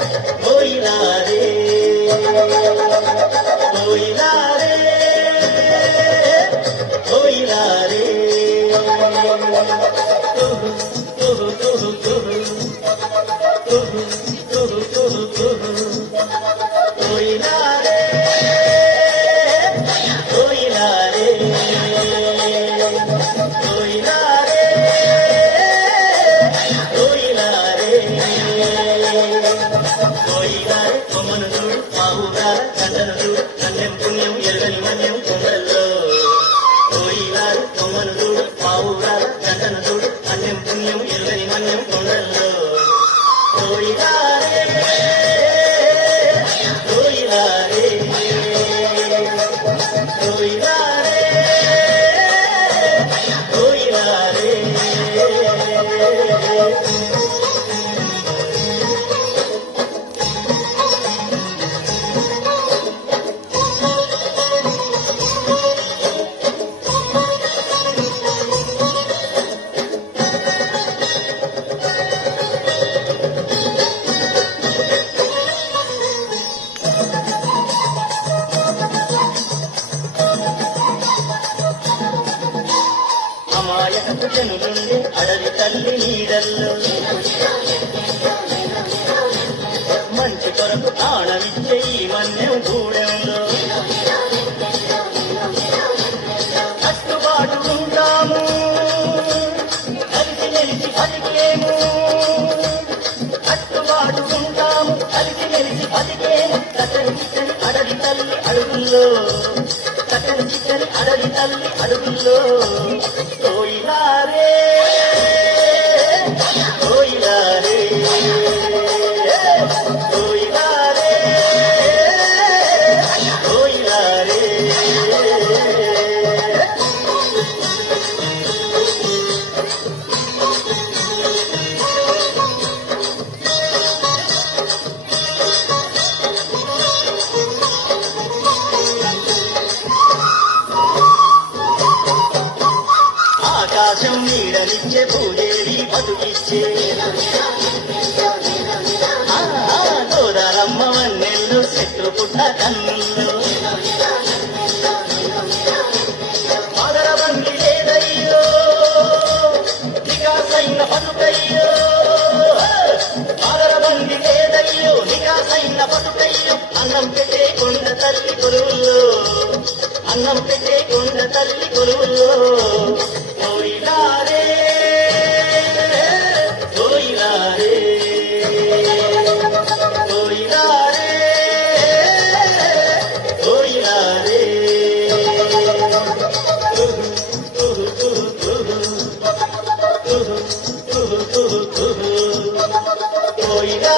कोयला रे कोयला रे कोयला रे कोयला रे कोयला रे कोयला रे कोयला रे कोयला रे కొమ్మను చూడు పావుగా కంటను చూడు కన్యం పుణ్యం ఎరగని మన్యం కొండల్లో కోయిలా రే కొమ్మను చూడు పావుగా కంటను చూడు కన్యం పుణ్యం ఎరగని మన్యం కొండల్లో కోయిలా రే కోయిలా రే కోయిలా రే కోయిలా రే అమాయకపు జనులుండే అడవి తల్లి నీడల్లో మంచి కొరకు ప్రాణమిచ్చే ఈ మన్యం గూడెంలో కట్టుబాటు ఉంటాము కలిసి మెలిసి బతికేము కట్టుబాటు ఉంటాము కలిసి మెలిసి బతికేము కట్టని చిట్టని అడవి తల్లి అడుగుల్లో కట్టని చిట్టని అడవి తల్లి అడుగుల్లో కోయిలా రే కోయిలా రే కోయిలా రే కోయిలా రే ఆకాశం నీడనిచ్చే భూదేవి బతుకిచ్చే గోదారమ్మ వన్నెల్లో చెట్టు పుట్ట కన్నుల్లో మదరబంది లేదయ్యో నికాసైన బతుకయ్యో మదరబంది లేదయ్యో నికాసైన బతుకయ్యో అన్నం పెట్టే కొండ తల్లి కొలువుల్లో అన్నం పెట్టే కొండ తల్లి కొలువుల్లో కోయిలా రే కోయిలా రే కోయిలా రే కోయిలా రే కోయిలా